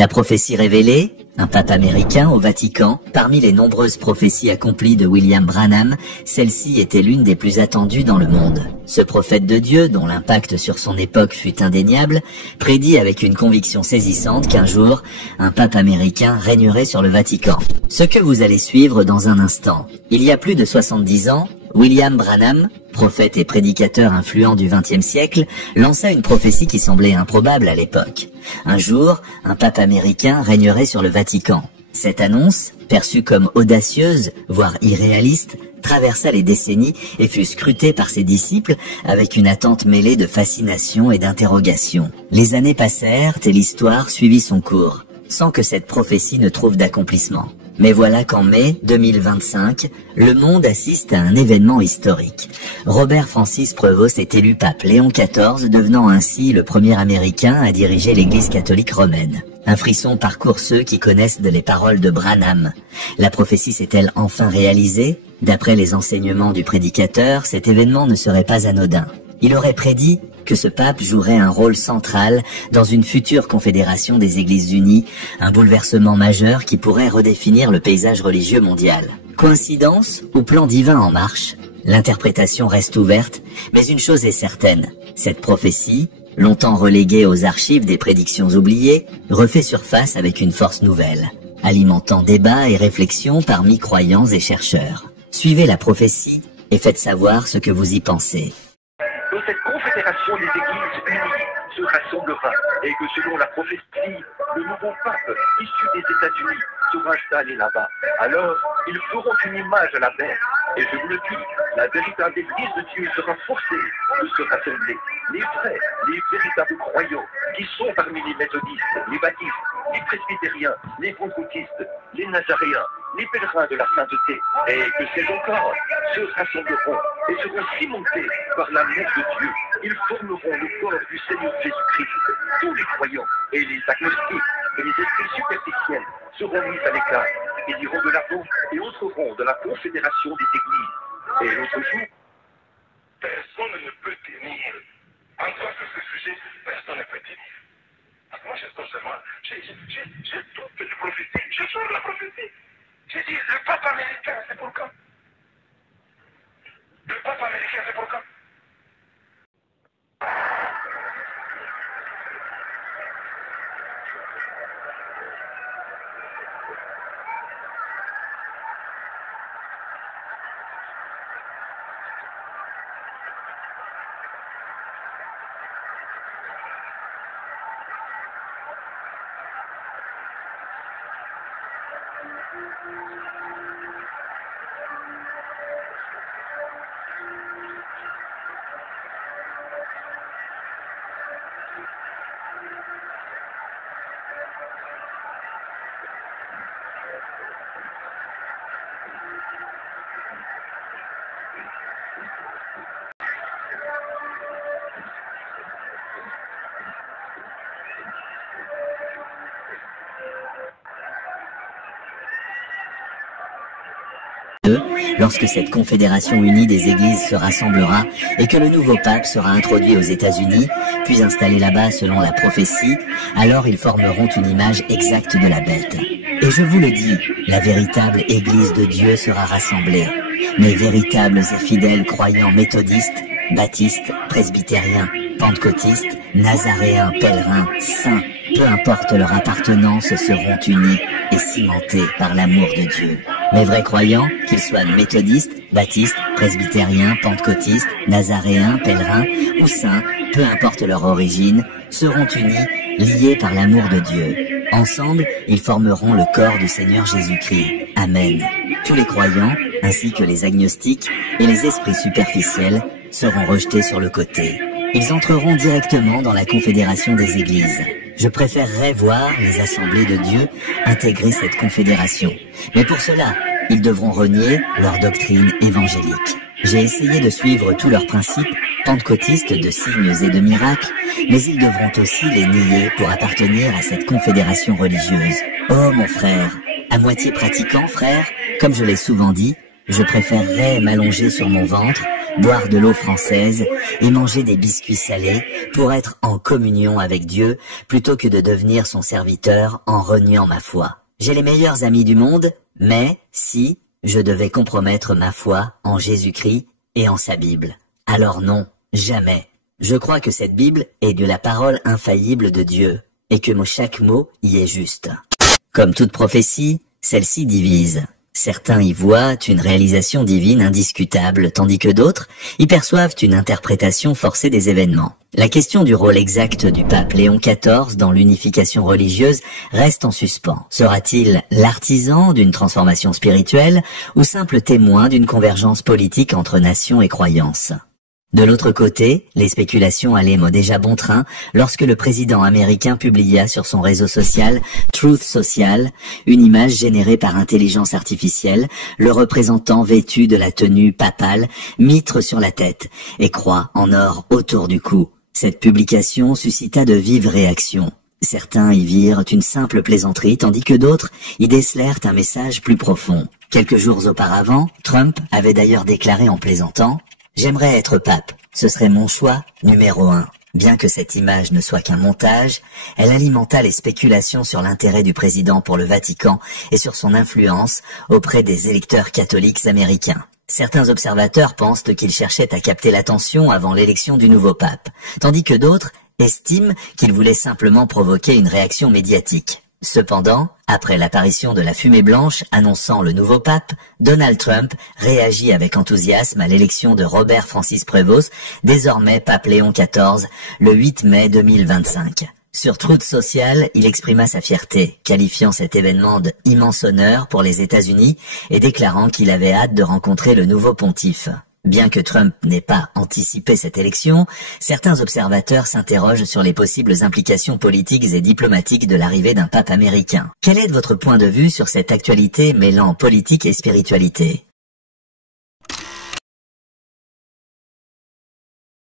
La prophétie révélée, un pape américain au Vatican, parmi les nombreuses prophéties accomplies de William Branham, celle-ci était l'une des plus attendues dans le monde. Ce prophète de Dieu, dont l'impact sur son époque fut indéniable, prédit avec une conviction saisissante qu'un jour, un pape américain régnerait sur le Vatican. Ce que vous allez suivre dans un instant. Il y a plus de 70 ans, William Branham, prophète et prédicateur influent du XXe siècle, lança une prophétie qui semblait improbable à l'époque. Un jour, un pape américain régnerait sur le Vatican. Cette annonce, perçue comme audacieuse, voire irréaliste, traversa les décennies et fut scrutée par ses disciples avec une attente mêlée de fascination et d'interrogation. Les années passèrent et l'histoire suivit son cours, sans que cette prophétie ne trouve d'accomplissement. Mais voilà qu'en mai 2025, le monde assiste à un événement historique. Robert Francis Prevost est élu pape Léon XIV, devenant ainsi le premier Américain à diriger l'Église catholique romaine. Un frisson parcourt ceux qui connaissent les paroles de Branham. La prophétie s'est-elle enfin réalisée? D'après les enseignements du prédicateur, cet événement ne serait pas anodin. Il aurait prédit que ce pape jouerait un rôle central dans une future confédération des Églises unies, un bouleversement majeur qui pourrait redéfinir le paysage religieux mondial. Coïncidence ou plan divin en marche? L'interprétation reste ouverte, mais une chose est certaine, cette prophétie, longtemps reléguée aux archives des prédictions oubliées, refait surface avec une force nouvelle, alimentant débats et réflexions parmi croyants et chercheurs. Suivez la prophétie et faites savoir ce que vous y pensez. Que cette confédération des Églises unies se rassemblera et que selon la prophétie, le nouveau pape issu des États-Unis sera installé là-bas. Alors, ils feront une image à la bête. Et je vous le dis, la véritable Église de Dieu sera forcée de se rassembler. Les vrais, les véritables croyants qui sont parmi les méthodistes, les baptistes, les presbytériens, les pentecôtistes, les nazaréens, les pèlerins de la sainteté, et que ces gens-là se rassembleront et seront cimentés par l'amour de Dieu. Ils formeront le corps du Seigneur Jésus-Christ. Tous les croyants et les agnostiques et les esprits superficiels seront mis à l'écart. Ils iront de l'avant et entreront dans la confédération des églises. Et l'autre jour, personne ne peut tenir. En quoi sur ce sujet, personne ne peut tenir. Moi, j'ai toutes les prophéties. Je sors la prophétie. J'ai dit, le pape américain, c'est pour quand? Le pape américain, c'est pour quand? Lorsque cette confédération unie des églises se rassemblera et que le nouveau pape sera introduit aux États-Unis, puis installé là-bas selon la prophétie, alors ils formeront une image exacte de la bête. Et je vous le dis, la véritable Église de Dieu sera rassemblée. Mais véritables et fidèles croyants méthodistes, baptistes, presbytériens, pentecôtistes, nazaréens, pèlerins, saints, peu importe leur appartenance, seront unis et cimentés par l'amour de Dieu. Les vrais croyants, qu'ils soient méthodistes, baptistes, presbytériens, pentecôtistes, nazaréens, pèlerins ou saints, peu importe leur origine, seront unis, liés par l'amour de Dieu. Ensemble, ils formeront le corps du Seigneur Jésus-Christ. Amen. Tous les croyants, ainsi que les agnostiques et les esprits superficiels, seront rejetés sur le côté. Ils entreront directement dans la confédération des églises. Je préférerais voir les assemblées de Dieu intégrer cette confédération. Mais pour cela, ils devront renier leur doctrine évangélique. J'ai essayé de suivre tous leurs principes pentecôtistes de signes et de miracles, mais ils devront aussi les nier pour appartenir à cette confédération religieuse. Oh mon frère, à moitié pratiquant frère, comme je l'ai souvent dit, je préférerais m'allonger sur mon ventre, boire de l'eau française et manger des biscuits salés pour être en communion avec Dieu plutôt que de devenir son serviteur en reniant ma foi. J'ai les meilleurs amis du monde, mais si je devais compromettre ma foi en Jésus-Christ et en sa Bible, alors non, jamais. Je crois que cette Bible est de la parole infaillible de Dieu et que chaque mot y est juste. Comme toute prophétie, celle-ci divise. Certains y voient une réalisation divine indiscutable, tandis que d'autres y perçoivent une interprétation forcée des événements. La question du rôle exact du pape Léon XIV dans l'unification religieuse reste en suspens. Sera-t-il l'artisan d'une transformation spirituelle ou simple témoin d'une convergence politique entre nations et croyances ? De l'autre côté, les spéculations allaient déjà bon train lorsque le président américain publia sur son réseau social Truth Social une image générée par intelligence artificielle, le représentant vêtu de la tenue papale, mitre sur la tête et croix en or autour du cou. Cette publication suscita de vives réactions. Certains y virent une simple plaisanterie, tandis que d'autres y décelèrent un message plus profond. Quelques jours auparavant, Trump avait d'ailleurs déclaré en plaisantant « J'aimerais être pape, ce serait mon choix numéro 1. » Bien que cette image ne soit qu'un montage, elle alimenta les spéculations sur l'intérêt du président pour le Vatican et sur son influence auprès des électeurs catholiques américains. Certains observateurs pensent qu'il cherchait à capter l'attention avant l'élection du nouveau pape, tandis que d'autres estiment qu'il voulait simplement provoquer une réaction médiatique. Cependant, après l'apparition de la fumée blanche annonçant le nouveau pape, Donald Trump réagit avec enthousiasme à l'élection de Robert Francis Prevost, désormais pape Léon XIV, le 8 mai 2025. Sur Truth Social, il exprima sa fierté, qualifiant cet événement d'immense honneur pour les États-Unis et déclarant qu'il avait hâte de rencontrer le nouveau pontife. Bien que Trump n'ait pas anticipé cette élection, certains observateurs s'interrogent sur les possibles implications politiques et diplomatiques de l'arrivée d'un pape américain. Quel est votre point de vue sur cette actualité mêlant politique et spiritualité ?